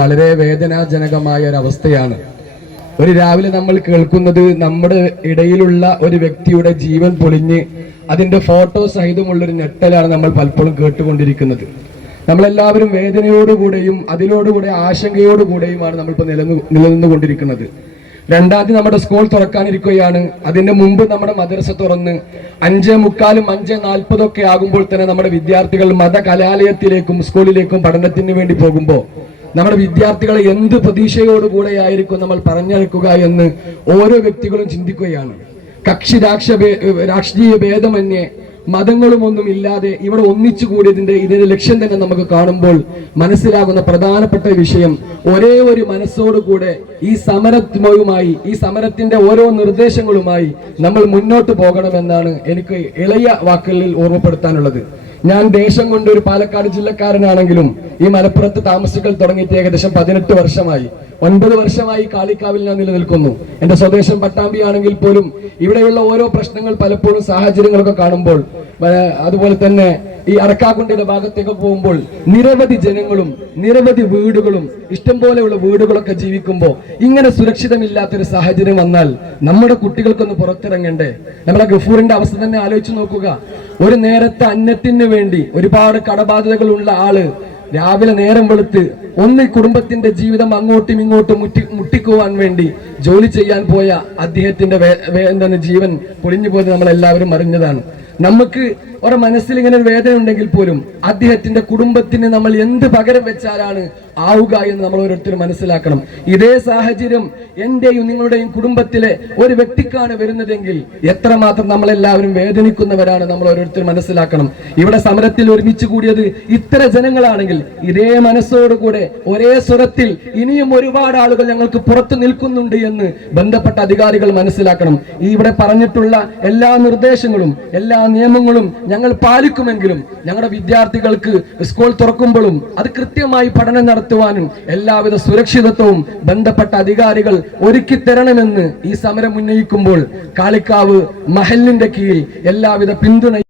വളരെ വേദനാജനകമായ ഒരു അവസ്ഥയാണ് ഒരു രാവിലെ നമ്മൾ കേൾക്കുന്നത് നമ്മുടെ ഇടയിലുള്ള ഒരു വ്യക്തിയുടെ ജീവൻ പൊളിഞ്ഞ് അതിന്റെ ഫോട്ടോ സഹിതമുള്ള ഒരു ഞെട്ടലാണ് നമ്മൾ പലപ്പോഴും കേട്ടുകൊണ്ടിരിക്കുന്നത്. നമ്മളെല്ലാവരും വേദനയോടുകൂടെയും അതിലോടുകൂടെ ആശങ്കയോടുകൂടെയുമാണ് നമ്മളിപ്പോൾ നിലനിന്ന് നിലനിന്നുകൊണ്ടിരിക്കുന്നത്. രണ്ടാമത് നമ്മുടെ സ്കൂൾ തുറക്കാനിരിക്കുകയാണ്. അതിന്റെ മുമ്പ് നമ്മുടെ മദ്രസ തുറന്ന് അഞ്ചേ മുക്കാലും അഞ്ചേ നാൽപ്പതൊക്കെ ആകുമ്പോൾ തന്നെ നമ്മുടെ വിദ്യാർത്ഥികൾ മത കലാലയത്തിലേക്കും സ്കൂളിലേക്കും പഠനത്തിന് വേണ്ടി പോകുമ്പോൾ നമ്മുടെ വിദ്യാർത്ഥികളെ എന്ത് പ്രതീക്ഷയോടുകൂടെ ആയിരിക്കും നമ്മൾ പറഞ്ഞയക്കുക എന്ന് ഓരോ വ്യക്തികളും ചിന്തിക്കുകയാണ്. കക്ഷി രാക്ഷ രാഷ്ട്രീയ ഭേദമന്യേ മതങ്ങളുമൊന്നും ഇല്ലാതെ ഇവിടെ ഒന്നിച്ചു കൂടിയതിന്റെ ഇതിന്റെ ലക്ഷ്യം തന്നെ നമുക്ക് കാണുമ്പോൾ മനസ്സിലാകുന്ന പ്രധാനപ്പെട്ട വിഷയം ഒരേ ഒരു മനസ്സോടുകൂടെ ഈ സമരവുമായി ഈ സമരത്തിന്റെ ഓരോ നിർദ്ദേശങ്ങളുമായി നമ്മൾ മുന്നോട്ട് പോകണമെന്നാണ് എനിക്ക് ഇളയ വാക്കുകളിൽ ഓർമ്മപ്പെടുത്താനുള്ളത്. ഞാൻ ദേശം കൊണ്ട് ഒരു പാലക്കാട് ജില്ലക്കാരനാണെങ്കിലും ഈ മലപ്പുറത്ത് താമസിക്കൽ തുടങ്ങിയിട്ട് ഏകദേശം പതിനെട്ട് വർഷമായി. ഒൻപത് വർഷമായി കാളിക്കാവിൽ ഞാൻ നിലനിൽക്കുന്നു. എന്റെ സ്വദേശം പട്ടാമ്പി ആണെങ്കിൽ പോലും ഇവിടെയുള്ള ഓരോ പ്രശ്നങ്ങൾ പലപ്പോഴും സാഹചര്യങ്ങളൊക്കെ കാണുമ്പോൾ അതുപോലെ തന്നെ ഈ അറക്കാക്കുണ്ടിന്റെ ഭാഗത്തേക്ക് പോകുമ്പോൾ നിരവധി ജനങ്ങളും നിരവധി വീടുകളും ഇഷ്ടം പോലെയുള്ള വീടുകളൊക്കെ ജീവിക്കുമ്പോൾ ഇങ്ങനെ സുരക്ഷിതമില്ലാത്തൊരു സാഹചര്യം വന്നാൽ നമ്മുടെ കുട്ടികൾക്കൊന്ന് പുറത്തിറങ്ങണ്ടേ? നമ്മുടെ ഗഫൂറിന്റെ അവസ്ഥ തന്നെ ആലോചിച്ച് നോക്കുക. ഒരു നേരത്തെ അന്നത്തിന് വേണ്ടി ഒരുപാട് കടബാധ്യതകളുള്ള ആൾ രാവിലെ നേരം വെളുത്ത് ഒന്ന് കുടുംബത്തിന്റെ ജീവിതം അങ്ങോട്ടും ഇങ്ങോട്ടും മുറ്റി മുട്ടിക്കുവാൻ വേണ്ടി ജോലി ചെയ്യാൻ പോയ അദ്ദേഹത്തിന്റെ എന്താണ് ജീവൻ പൊളിഞ്ഞു പോയത് നമ്മൾ എല്ലാവരും അറിഞ്ഞതാണ്. നമുക്ക് ഒരു മനസ്സിൽ ഇങ്ങനെ ഒരു വേദന ഉണ്ടെങ്കിൽ പോലും അദ്ദേഹത്തിന്റെ കുടുംബത്തിന് നമ്മൾ എന്ത് പകരം വെച്ചാലാണ് ആവുക എന്ന് നമ്മൾ ഓരോരുത്തരും മനസ്സിലാക്കണം. ഇതേ സാഹചര്യം എന്റെയും നിങ്ങളുടെയും കുടുംബത്തിലെ ഒരു വ്യക്തിക്കാണ് വരുന്നതെങ്കിൽ എത്രമാത്രം നമ്മളെല്ലാവരും വേദനിക്കുന്നവരാണ് നമ്മൾ ഓരോരുത്തരും മനസ്സിലാക്കണം. ഇവിടെ സമരത്തിൽ ഒരുമിച്ച് കൂടിയത് ഇത്ര ജനങ്ങളാണെങ്കിൽ ഇതേ മനസ്സോടുകൂടെ ഒരേ സ്വരത്തിൽ ഇനിയും ഒരുപാട് ആളുകൾ ഞങ്ങൾക്ക് പുറത്തു നിൽക്കുന്നുണ്ട് എന്ന് ബന്ധപ്പെട്ട അധികാരികൾ മനസ്സിലാക്കണം. ഈ ഇവിടെ പറഞ്ഞിട്ടുള്ള എല്ലാ നിർദ്ദേശങ്ങളും എല്ലാ നിയമങ്ങളും ഞങ്ങൾ പാലിക്കുമെങ്കിലും ഞങ്ങളുടെ വിദ്യാർത്ഥികൾക്ക് സ്കൂൾ തുറക്കുമ്പോഴും അത് കൃത്യമായി പഠനം നടത്തുവാനും എല്ലാവിധ സുരക്ഷിതത്വവും ബന്ധപ്പെട്ട അധികാരികൾ ഒരുക്കി തരണമെന്ന് ഈ സമരം ഉന്നയിക്കുമ്പോൾ കാളിക്കാവ് മഹലിന്റെ കീഴിൽ എല്ലാവിധ പിന്തുണയും